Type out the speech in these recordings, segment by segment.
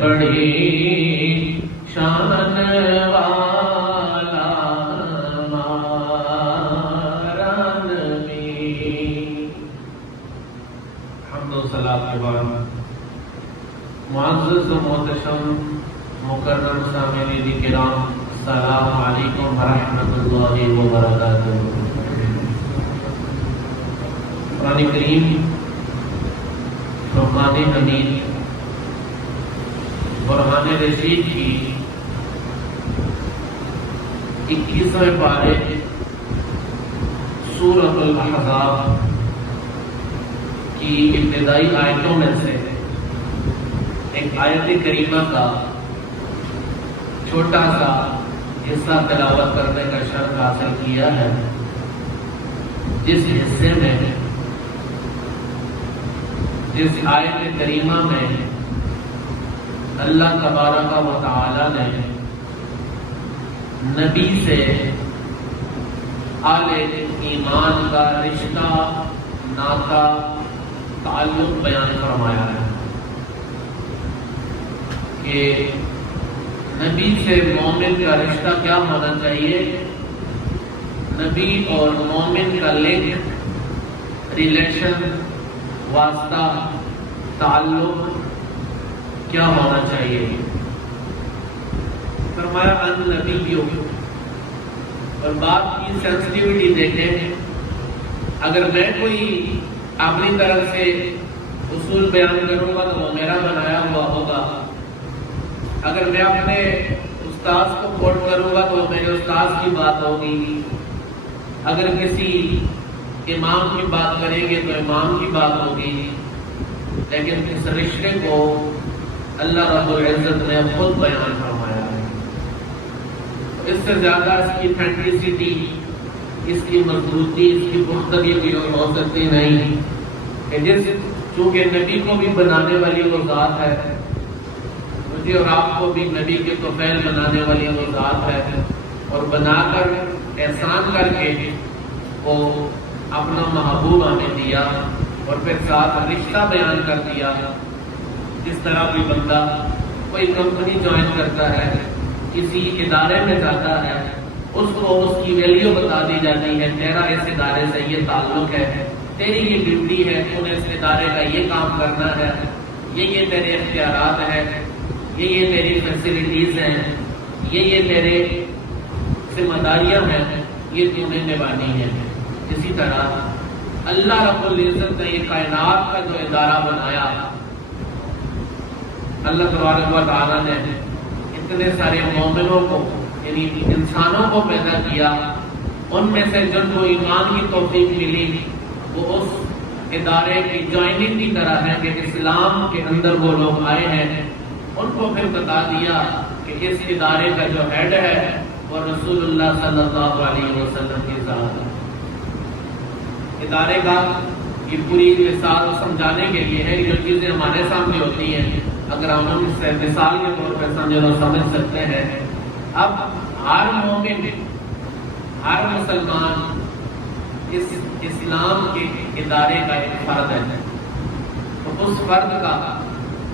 بڑی شان والا ہمارا نبی۔ حمد و صلاۃ کے بعد معزز و محتشم مکرم سامعین کرام، السلام علیکم ورحمۃ اللہ وبرکاتہ۔ قرآن کریم فرقان حمید برہان رشید کی 21ویں پارے سورۃ الاحزاب کی ابتدائی آیتوں میں سے ایک آیت کریمہ کا چھوٹا سا حصہ تلاوت کرنے کا شرف حاصل کیا ہے، جس حصے میں جس آیت کریمہ میں اللہ تبارک و تعالی نے نبی سے اہل ایمان کا رشتہ، ناطہ، تعلق بیان فرمایا ہے کہ نبی سے مومن کا رشتہ کیا ہونا چاہیے، نبی اور مومن کا لنک، ریلیشن، واسطہ، تعلق کیا ہونا چاہیے۔ فرمایا ان نبیوں، اور بات کی سینسٹیوٹی دیکھیں، اگر میں کوئی اپنی طرف سے اصول بیان کروں گا تو وہ میرا بنایا ہوا ہوگا، اگر میں اپنے استاذ کو کوٹ کروں گا تو وہ میرے استاذ کی بات ہوگی، اگر کسی امام کی بات کریں گے تو امام کی بات ہوگی، لیکن اس رشتے کو اللہ رب العزت نے خود بیان فرمایا ہے۔ اس سے زیادہ اس کی فینٹیسٹی، اس کی مضبوطی، اس کی پختگی بھی ہو سکتی نہیں کہ چونکہ نبی کو بھی بنانے والی وہ ذات ہے، مجھے اور آپ کو بھی نبی کے طفیل بنانے والی وہ ذات ہے، اور بنا کر احسان کر کے وہ اپنا محبوب ہمیں دیا، اور پھر ساتھ رشتہ بیان کر دیا۔ جس طرح کوئی بندہ کوئی کمپنی جوائن کرتا ہے، کسی ادارے میں جاتا ہے، اس کو اس کی ویلیو بتا دی جاتی ہے، تیرا اس ادارے سے یہ تعلق ہے، تیری یہ ڈیوٹی ہے، تو نے اس ادارے کا یہ کام کرنا ہے، یہ تیرے اختیارات ہیں، یہ تیری فیسلٹیز ہیں، یہ تیرے ذمہ داریاں ہیں، یہ تمہیں نبھانی ہے۔ اسی طرح اللہ رب العزت نے یہ کائنات کا جو ادارہ بنایا، اللہ تبارک و تعالیٰ نے اتنے سارے مومنوں کو، یعنی انسانوں کو پیدا کیا، ان میں سے جن کو ایمان کی توفیق ملی وہ اس ادارے کی جوائننگ کی طرح ہے کہ اسلام کے اندر وہ لوگ آئے ہیں، ان کو پھر بتا دیا کہ اس ادارے کا جو ہیڈ ہے وہ رسول اللہ صلی اللہ علیہ وسلم کی ذات ہے۔ ادارے کا یہ پوری مثال سمجھانے کے لیے ہے، جو چیزیں ہمارے سامنے ہوتی ہیں اگر ہم اس سے مثال کے طور پر سمجھے تو سمجھ سکتے ہیں۔ اب ہر مومن، ہر مسلمان اس اسلام کے ادارے کا ایک فرد ہے، تو اس فرد کا،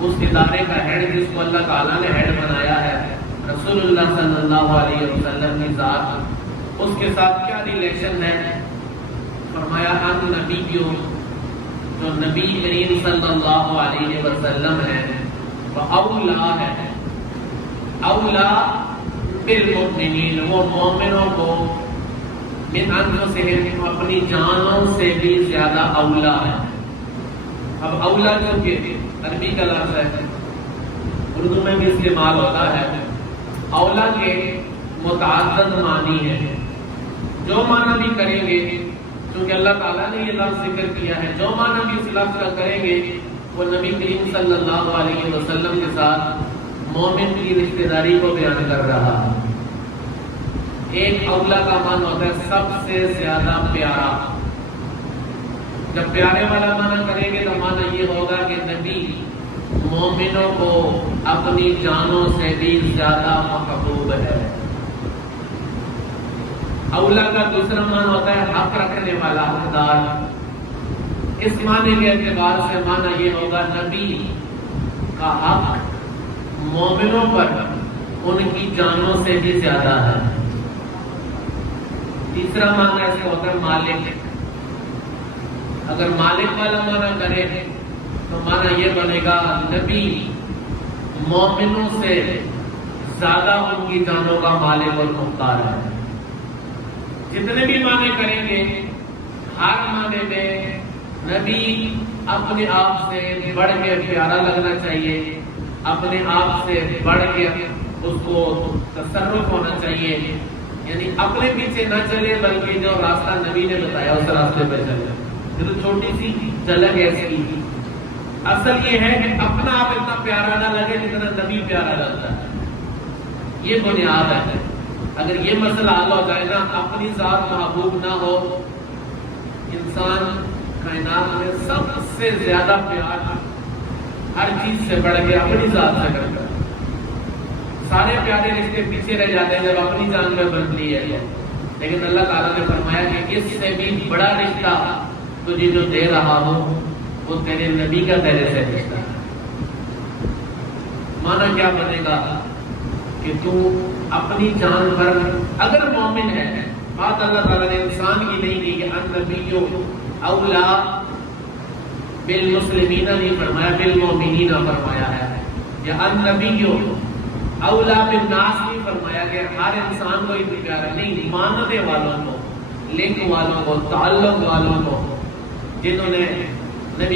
اس ادارے کا ہیڈ جس کو اللہ تعالیٰ نے ہیڈ بنایا ہے، رسول اللہ صلی اللہ علیہ وسلم کی ذات، اس کے ساتھ کیا ریلیشن ہے؟ فرمایا ان نبیوں، جو نبی کریم صلی اللہ علیہ وسلم ہے، وہ اولا ہے، اولا بالمؤمنین، وہ مومنوں کو من انفسہم، اپنی جانوں سے بھی زیادہ اولا ہے۔ اب اولا چونکہ عربی کا لفظ ہے، اردو میں بھی استعمال ہوتا ہے، اولا کے متعدد معنی ہیں، جو معنی بھی کریں گے، کیونکہ اللہ تعالیٰ نے یہ لفظ ذکر کیا ہے، جو معنی بھی اس لفظ کا کریں گے وہ نبی کریم صلی اللہ علیہ وسلم کے ساتھ مومن کی رشتہ داری کو بیان کر رہا ہے۔ ایک اولا کا معنی ہوتا ہے سب سے زیادہ پیارا، جب پیارے والا معنی کریں گے تو معنی یہ ہوگا کہ نبی مومنوں کو اپنی جانوں سے بھی زیادہ محبوب ہے۔ اولا کا دوسرا معنی ہوتا ہے حق رکھنے والا، حقدار۔ اس معنی کے اعتبار سے معنی یہ ہوگا نبی کا حق مومنوں پر ان کی جانوں سے بھی زیادہ ہے۔ تیسرا معنی اس کا ہوتا ہے مالک۔ اگر مالک والا معنی کرے تو معنی یہ بنے گا نبی مومنوں سے زیادہ ان کی جانوں کا مالک اور مختار ہے۔ جتنے بھی معنی کریں گے ہر معنی میں نبی اپنے آپ سے بڑھ کے پیارا لگنا چاہیے، اپنے آپ سے بڑھ کے اس کو تصرف ہونا چاہیے، یعنی اپنے پیچھے نہ چلے بلکہ جو راستہ نبی نے بتایا اس راستے پہ چلے۔ یہ تو چھوٹی سی جھلک ہے اس کی۔ اصل یہ ہے کہ اپنا آپ اتنا پیارا نہ لگے جتنا نبی پیارا لگتا ہے، یہ بنیاد ہے۔ اگر یہ مسئلہ حل ہو جائے نا، اپنی ذات محبوب نہ ہو، انسان کائنات میں سب سے زیادہ پیار ہر چیز سے بڑھ کے اپنی ذات سے کرتا ہے۔ سارے پیارے رشتے پیچھے رہ جاتے ہیں جب اپنی جان میں بنتی ہے، لیکن اللہ تعالیٰ نے فرمایا کہ اس سے بھی بڑا رشتہ تجھے جو دے رہا ہوں وہ تیرے نبی کا تیرے سے رشتہ ہے۔ مانا کیا بنے گا کہ تو اپنی جان پر اگر مومن ہے، بات اللہ تعالیٰ نے انسان کی نہیں کی کہ النبی اولا بالمسلمین نہیں فرمایا، بالمؤمنین فرمایا ہے، یا النبی اولا بالناس نہیں فرمایا کہ ہر انسان کو اتنی پیارا نہیں، ماننے والوں کو، لنک والوں کو، تعلق والوں کو، جنہوں نے نبی